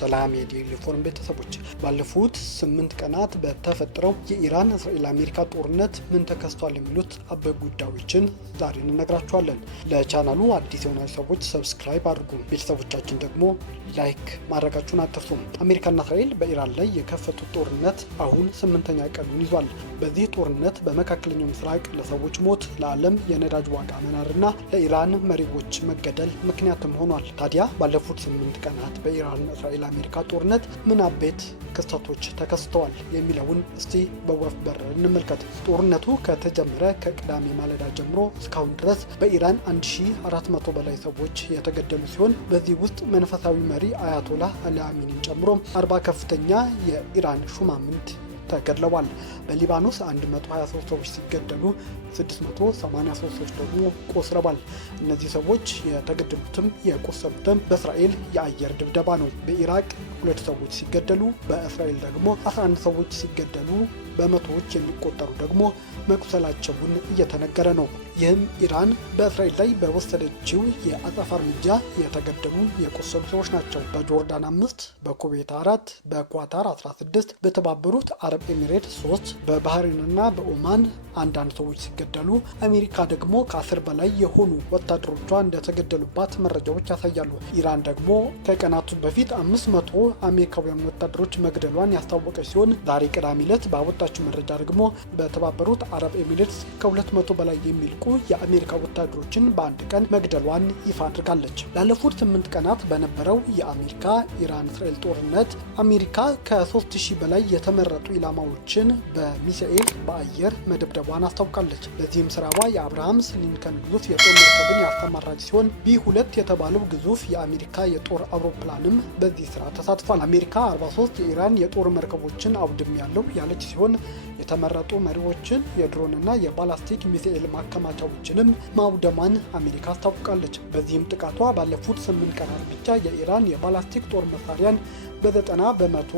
ሰላም የዴይሊ ፎረም ቤተሰቦች፣ ባለፉት 8 ቀናት በተፈጠረው የኢራን እስራኤል አሜሪካ ጦርነት ምን ተከስቷል የሚሉት አበይት ጉዳዮችን ዛሬ እንነግራችኋለን። ለቻናሉ አዲስ የሆናችሁ ሰዎች ሰብስክራይብ አድርጉ፣ ቤተሰቦቻችን ደግሞ ላይክ ማድረጋችሁን አትርሱ። አሜሪካና እስራኤል በኢራን ላይ የከፈቱት ጦርነት አሁን 8ኛ ቀኑን ይዟል። በዚህ ጦርነት በመካከለኛው ምስራቅ ለሰዎች ሞት፣ ለዓለም የነዳጅ ዋጋ መናርና ለኢራን መሪዎች መገደል ምክንያትም ሆኗል። ታዲያ ባለፉት 8 ቀናት በኢራን እስራኤል አሜሪካ ጦርነት ምን አበይት ክስተቶች ተከስተዋል የሚለውን እስቲ በወፍ በረር እንመልከት። ጦርነቱ ከተጀመረ ከቅዳሜ ማለዳ ጀምሮ እስካሁን ድረስ በኢራን 1400 በላይ ሰዎች የተገደሉ ሲሆን በዚህ ውስጥ መንፈሳዊ መሪ አያቶላህ አሊ አሚኒን ጨምሮ 40 ከፍተኛ የኢራን ሹማምንት ተገድለዋል። በሊባኖስ 123 ሰዎች ሲገደሉ 683 ሰዎች ደግሞ ቆስለዋል። እነዚህ ሰዎች የተገደሉትም የቆሰሉትም በእስራኤል የአየር ድብደባ ነው። በኢራቅ 2 ሰዎች ሲገደሉ በእስራኤል ደግሞ 11 ሰዎች ሲገደሉ በመቶዎች የሚቆጠሩ ደግሞ መቁሰላቸውን እየተነገረ ነው። ይህም ኢራን በእስራኤል ላይ በወሰደችው የአጸፋ እርምጃ የተገደሉ የቆሰሉ ሰዎች ናቸው። በጆርዳን 5፣ በኩዌት 4፣ በኳታር 16፣ በተባበሩት አረብ ኤሚሬት 3፣ በባህሬንና በኦማን አንዳንድ ሰዎች ሲገደሉ አሜሪካ ደግሞ ከ10 በላይ የሆኑ ወታደሮቿ እንደተገደሉባት መረጃዎች ያሳያሉ። ኢራን ደግሞ ከቀናቱ በፊት 500 አሜሪካውያን ወታደሮች መግደሏን ያስታወቀች ሲሆን ዛሬ ቅዳሜ ዕለት ባወጣችው መረጃ ደግሞ በተባበሩት አረብ ኤሚሬትስ ከ200 በላይ የሚልቁ የአሜሪካ ወታደሮችን በአንድ ቀን መግደሏን ይፋ አድርጋለች። ላለፉት 8 ቀናት በነበረው የአሜሪካ ኢራን እስራኤል ጦርነት አሜሪካ ከ3000 በላይ የተመረጡ ኢላማዎችን በሚሳኤል በአየር መደብደቧን አስታውቃለች። በዚህም ስራዋ የአብርሃምስ ሊንከን ግዙፍ የጦር መርከብን ያስተማራች ሲሆን ቢ2 የተባለው ግዙፍ የአሜሪካ የጦር አውሮፕላንም በዚህ ስራ ተሳትፏል። አሜሪካ 43 የኢራን የጦር መርከቦችን አውድም ያለው ያለች ሲሆን የተመረጡ መሪዎችን የድሮንና የባላስቲክ ሚሳኤል ማከማቻዎችንም ማውደሟን አሜሪካ አስታውቃለች። በዚህም ጥቃቷ ባለፉት 8 ቀናት ብቻ የኢራን የባላስቲክ ጦር መሳሪያን በ90 በመቶ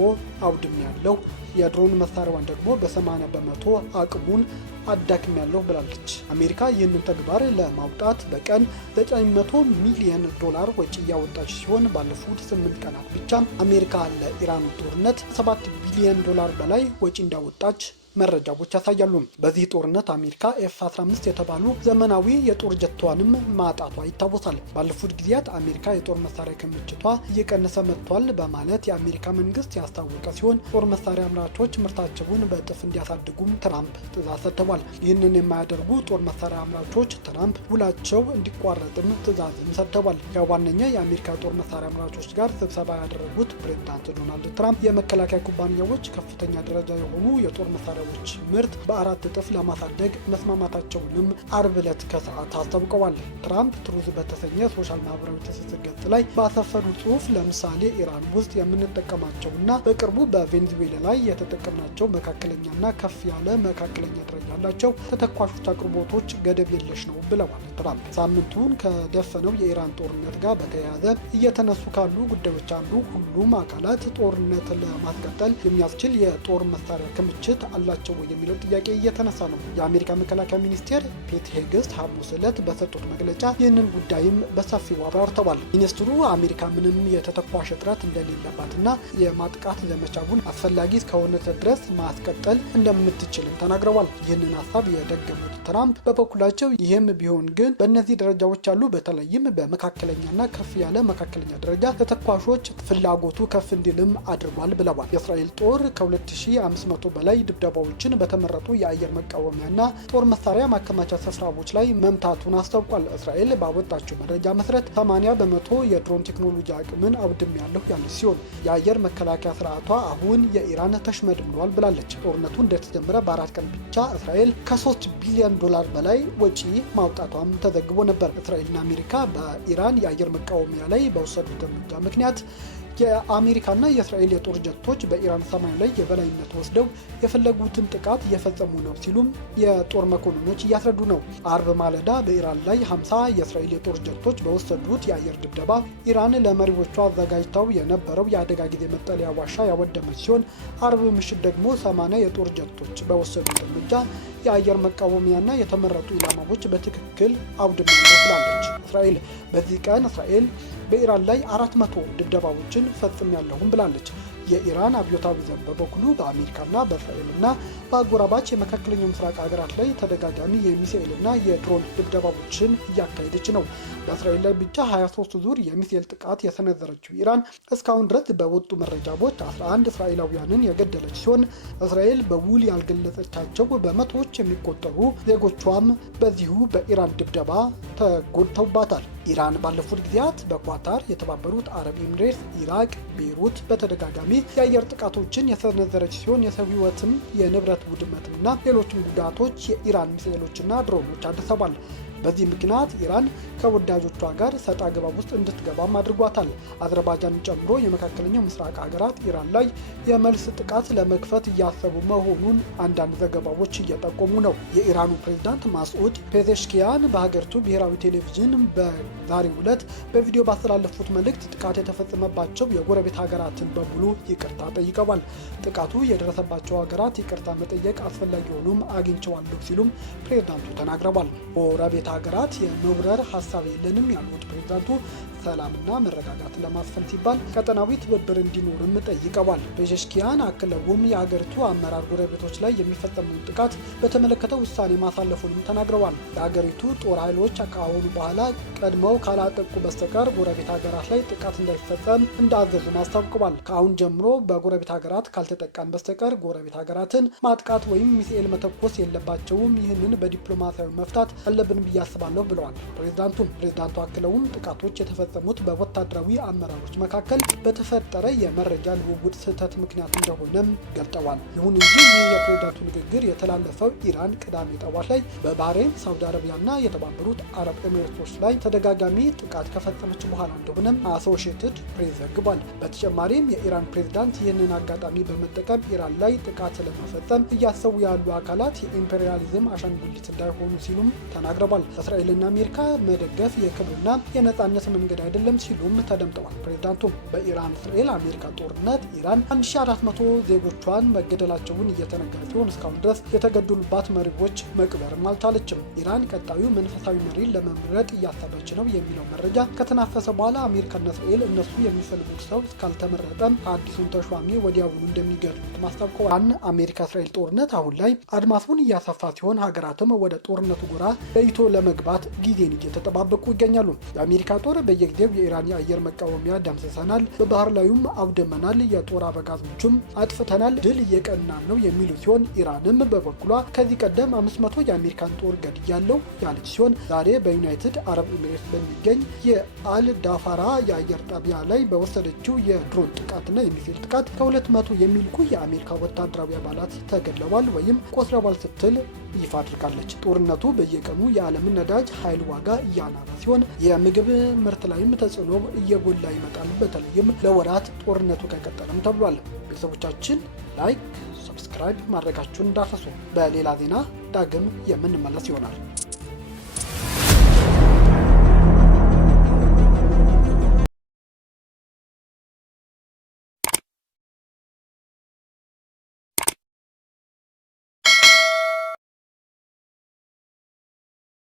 አውድም ያለው የድሮን መሳሪያዋን ደግሞ በ80 በመቶ አቅሙን አዳክም ያለው ብላለች። አሜሪካ ይህንን ተግባር ለማውጣት በቀን $900 ሚሊዮን ወጪ ያወጣች ሲሆን ባለፉት 8 ቀናት ብቻ አሜሪካ ለኢራን ጦርነት $7 ቢሊዮን በላይ ወጪ እንዳወጣች መረጃዎች ያሳያሉ። በዚህ ጦርነት አሜሪካ F-15 የተባሉ ዘመናዊ የጦር ጀቷንም ማጣቷ ይታወሳል። ባለፉት ጊዜያት አሜሪካ የጦር መሳሪያ ክምችቷ እየቀነሰ መጥቷል በማለት የአሜሪካ መንግስት ያስታወቀ ሲሆን ጦር መሳሪያ አምራቾች ምርታቸውን በእጥፍ እንዲያሳድጉም ትራምፕ ትዕዛዝ ሰጥተዋል። ይህንን የማያደርጉ ጦር መሳሪያ አምራቾች ትራምፕ ውላቸው እንዲቋረጥም ትዕዛዝም ሰጥተዋል። ከዋነኛ የአሜሪካ ጦር መሳሪያ አምራቾች ጋር ስብሰባ ያደረጉት ፕሬዝዳንት ዶናልድ ትራምፕ የመከላከያ ኩባንያዎች ከፍተኛ ደረጃ የሆኑ የጦር መሳሪያ ምርት በ4 እጥፍ ለማሳደግ መስማማታቸውንም አርብ ዕለት ከሰዓት አስታውቀዋል። ትራምፕ ትሩዝ በተሰኘ ሶሻል ማህበራዊ ትስስር ገጽ ላይ ባሰፈሩ ጽሑፍ ለምሳሌ ኢራን ውስጥ የምንጠቀማቸውና በቅርቡ በቬንዙዌላ ላይ የተጠቀምናቸው መካከለኛና ከፍ ያለ መካከለኛ ደረጃ ያላቸው ተተኳሾች አቅርቦቶች ገደብ የለሽ ነው ብለዋል። ትራምፕ ሳምንቱን ከደፈነው የኢራን ጦርነት ጋር በተያያዘ እየተነሱ ካሉ ጉዳዮች አንዱ ሁሉም አካላት ጦርነት ለማስቀጠል የሚያስችል የጦር መሳሪያ ክምችት አላቸው የሚለው ጥያቄ እየተነሳ ነው። የአሜሪካ መከላከያ ሚኒስቴር ፔት ሄግስት ሐሙስ ዕለት በሰጡት መግለጫ ይህንን ጉዳይም በሰፊው አብራርተዋል። ሚኒስትሩ አሜሪካ ምንም የተተኳሽ እጥረት እንደሌለባትና የማጥቃት ዘመቻውን አስፈላጊ እስከሆነ ድረስ ማስቀጠል እንደምትችልም ተናግረዋል። ይህንን ሀሳብ የደገሙት ትራምፕ በበኩላቸው ይህም ቢሆን ግን በእነዚህ ደረጃዎች ያሉ በተለይም በመካከለኛና ከፍ ያለ መካከለኛ ደረጃ ተተኳሾች ፍላጎቱ ከፍ እንዲልም አድርጓል ብለዋል። የእስራኤል ጦር ከ2500 በላይ ድብደባዎችን በተመረጡ የአየር መቃወሚያና ጦር መሳሪያ ማከማቻ ስፍራዎች ላይ መምታቱን አስታውቋል። እስራኤል ባወጣችው መረጃ መሰረት 80 በመቶ የድሮን ቴክኖሎጂ አቅምን አውድም ያለው ያለች ሲሆን የአየር መከላከያ ስርዓቷ አሁን የኢራን ተሽመድምዷል ብላለች። ጦርነቱ እንደተጀመረ በ4 ቀን ብቻ እስራኤል ከ3 ቢሊዮን በላይ ወጪ ማውጣቷም ተዘግቦ ነበር። እስራኤልና አሜሪካ በኢራን የአየር መቃወሚያ ላይ በወሰዱት እርምጃ ምክንያት የአሜሪካና የእስራኤል የጦር ጀቶች በኢራን ሰማይ ላይ የበላይነት ወስደው የፈለጉትን ጥቃት እየፈጸሙ ነው ሲሉም የጦር መኮንኖች እያስረዱ ነው። አርብ ማለዳ በኢራን ላይ 50 የእስራኤል የጦር ጀቶች በወሰዱት የአየር ድብደባ ኢራን ለመሪዎቿ አዘጋጅተው የነበረው የአደጋ ጊዜ መጠለያ ዋሻ ያወደመች ሲሆን አርብ ምሽት ደግሞ 80 የጦር ጀቶች በወሰዱት እርምጃ የአየር መቃወሚያና የተመረጡ ኢላማዎች በትክክል አውድማለሁ ብላለች። እስራኤል በዚህ ቀን እስራኤል በኢራን ላይ 400 ድብደባዎችን ፈጽሜያለሁም ብላለች። የኢራን አብዮታዊ ዘብ በበኩሉ በአሜሪካና በእስራኤልና በአጎራባች የመካከለኛው ምስራቅ ሀገራት ላይ ተደጋጋሚ የሚሳኤልና የድሮን ድብደባዎችን እያካሄደች ነው። በእስራኤል ላይ ብቻ 23 ዙር የሚሳኤል ጥቃት የሰነዘረችው ኢራን እስካሁን ድረስ በወጡ መረጃዎች 11 እስራኤላውያንን የገደለች ሲሆን እስራኤል በውል ያልገለጸቻቸው በመቶዎች የሚቆጠሩ ዜጎቿም በዚሁ በኢራን ድብደባ ተጎድተውባታል። ኢራን ባለፉት ጊዜያት በኳታር፣ የተባበሩት አረብ ኤሚሬትስ፣ ኢራቅ፣ ቤይሩት በተደጋጋሚ የአየር ጥቃቶችን የሰነዘረች ሲሆን የሰው ሕይወትም የንብረት ውድመትና ሌሎችም ጉዳቶች የኢራን ሚሳኤሎችና ድሮኖች አድርሰዋል። በዚህ ምክንያት ኢራን ከወዳጆቿ ጋር ሰጣ ገባ ውስጥ እንድትገባም አድርጓታል። አዘርባይጃንን ጨምሮ የመካከለኛው ምስራቅ ሀገራት ኢራን ላይ የመልስ ጥቃት ለመክፈት እያሰቡ መሆኑን አንዳንድ ዘገባዎች እየጠቆሙ ነው። የኢራኑ ፕሬዝዳንት ማስዑድ ፔዜሽኪያን በሀገሪቱ ብሔራዊ ቴሌቪዥን በዛሬው ዕለት በቪዲዮ ባስተላለፉት መልእክት ጥቃት የተፈጸመባቸው የጎረቤት ሀገራትን በሙሉ ይቅርታ ጠይቀዋል። ጥቃቱ የደረሰባቸው ሀገራት ይቅርታ መጠየቅ አስፈላጊ ሆኖም አግኝቸዋለሁ ሲሉም ፕሬዝዳንቱ ተናግረዋል። ጎረቤት ሀገራት የመውረር ሀሳብ የለንም ያሉት ፕሬዝዳንቱ ሰላምና መረጋጋት ለማስፈን ሲባል ቀጠናዊ ትብብር እንዲኖርም ጠይቀዋል። ፔዜሽኪያን አክለውም የሀገሪቱ አመራር ጎረቤቶች ላይ የሚፈጸመውን ጥቃት በተመለከተ ውሳኔ ማሳለፉንም ተናግረዋል። የሀገሪቱ ጦር ኃይሎች ከአሁኑ በኋላ ቀድመው ካላጠቁ በስተቀር ጎረቤት ሀገራት ላይ ጥቃት እንዳይፈጸም እንዳዘዙም አስታውቀዋል። ከአሁን ጀምሮ በጎረቤት ሀገራት ካልተጠቃን በስተቀር ጎረቤት ሀገራትን ማጥቃት ወይም ሚሳኤል መተኮስ የለባቸውም። ይህንን በዲፕሎማሲያዊ መፍታት አለብን ብዬ አስባለሁ ብለዋል ፕሬዝዳንቱ አክለውም ጥቃቶች የተፈጸሙት በወታደራዊ አመራሮች መካከል በተፈጠረ የመረጃ ልውውጥ ስህተት ምክንያት እንደሆነም ገልጠዋል። ይሁን እንጂ ይህ የፕሬዝዳንቱ ንግግር የተላለፈው ኢራን ቅዳሜ ጠዋት ላይ በባህሬን፣ ሳውዲ አረቢያና የተባበሩት አረብ ኤሚሬቶች ላይ ተደጋጋሚ ጥቃት ከፈጸመች በኋላ እንደሆነም አሶሺየትድ ፕሬስ ዘግቧል። በተጨማሪም የኢራን ፕሬዝዳንት ይህንን አጋጣሚ በመጠቀም ኢራን ላይ ጥቃት ለመፈጸም እያሰቡ ያሉ አካላት የኢምፔሪያሊዝም አሻንጉሊት እንዳይሆኑ ሲሉም ተናግረዋል። እስራኤልና አሜሪካ መደገፍ የክብርና የነጻነት መንገድ አይደለም ሲሉም ተደምጠዋል። ፕሬዝዳንቱ በኢራን እስራኤል አሜሪካ ጦርነት ኢራን 1400 ዜጎቿን መገደላቸውን እየተነገረ ሲሆን እስካሁን ድረስ የተገደሉባት መሪዎች መቅበርም አልቻለችም። ኢራን ቀጣዩ መንፈሳዊ መሪን ለመምረጥ እያሰበች ነው የሚለው መረጃ ከተናፈሰ በኋላ አሜሪካና እስራኤል እነሱ የሚፈልጉት ሰው እስካልተመረጠም አዲሱን ተሿሚ ወዲያውኑ እንደሚገድሉት ማስታወቀዋል። አሜሪካ እስራኤል ጦርነት አሁን ላይ አድማሱን እያሰፋ ሲሆን ሀገራትም ወደ ጦርነቱ ጎራ ለይቶ ለመግባት ጊዜን እየተጠባበቁ ይገኛሉ። የአሜሪካ ጦር በየጊዜው የኢራን የአየር መቃወሚያ ደምስሰናል፣ በባህር ላዩም አውድመናል፣ የጦር አበጋዞችም አጥፍተናል፣ ድል እየቀናን ነው የሚሉ ሲሆን ኢራንም በበኩሏ ከዚህ ቀደም 500 የአሜሪካን ጦር ገድያለሁ ያለች ሲሆን ዛሬ በዩናይትድ አረብ ኤሚሬትስ በሚገኝ የአል ዳፋራ የአየር ጣቢያ ላይ በወሰደችው የድሮን ጥቃትና የሚሳኤል ጥቃት ከ200 የሚልኩ የአሜሪካ ወታደራዊ አባላት ተገድለዋል ወይም ቆስለዋል ስትል ይፋ አድርጋለች። ጦርነቱ በየቀኑ የዓለምን ነዳጅ ኃይል ዋጋ እያናረ ሲሆን የምግብ ምርት ላይም ተጽዕኖ እየጎላ ይመጣል። በተለይም ለወራት ጦርነቱ ከቀጠለም ተብሏል። ቤተሰቦቻችን ላይክ፣ ሰብስክራይብ ማድረጋችሁን እንዳትረሱ። በሌላ ዜና ዳግም የምንመለስ ይሆናል።